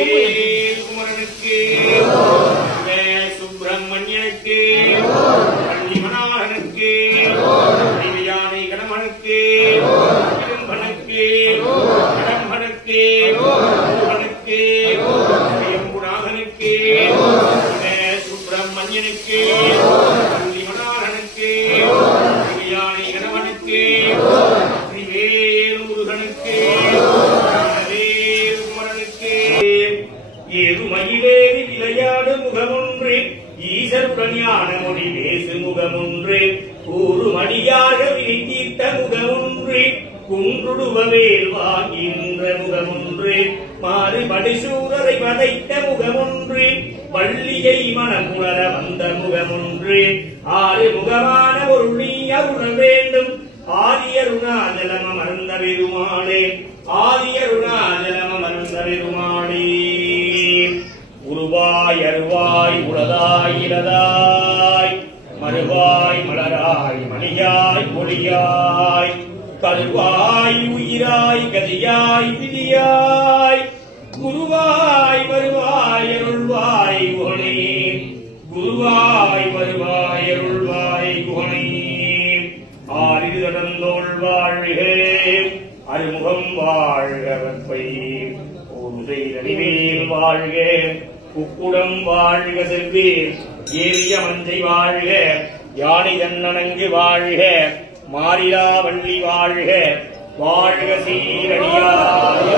குமரனுக்கு சுப்பிரமணியனுக்கு பள்ளிமனாளனுக்கு யானை கடமனுக்கு இரும்பனுக்கு கடம்பனுக்கு எம்புநாதனுக்கு சுப்பிரமணியனுக்கு பள்ளிமனாளனுக்கு யானை கடமனுக்கு முருகனுக்கு ஏறுமயிலேறி விளையாடு முகமொன்று ஈசருடன் ஞான மொழி பேசு முகமொன்று கூறுமடியாக விழித்தீர்த்த முகமொன்று குன்றுடுவவேல் வாங்கின்ற முகமொன்று மாறுபடி சூரரை வதைத்த முகமொன்று பள்ளியை மனமுணர வந்த முகமொன்று ஆறு முகமான ஒரு நீ அருள வேண்டும் ஆதியருணாஜலம் அமர்ந்த பெருமாளே ஆதியருணாஜலம் அமர்ந்த பெருமாளே உருவாய் அருவாய் உளதாய் இலதாய் மறுவாய் மலராய் மணியாய் மொழியாய் கருவாய் உயிராய் கதியாய் விதியாய் குருவாய் வருவாய் அருள்வாய் குகனே குருவாய் வருவாய் அருள்வாய் குகனே ஆறிது தொடர்ந்தோள் வாழ்க அருமுகம் வாழ்க வெப்பை ஓருதை நடிவேல் வாழ்க குக்குடம் வாழ்க செல்வேல் ஏறிய மஞ்சை வாழ்க யானை தன்னணங்கு வாழ்க மாறிலா வள்ளி வாழ்க வாழ்க சீரடியாய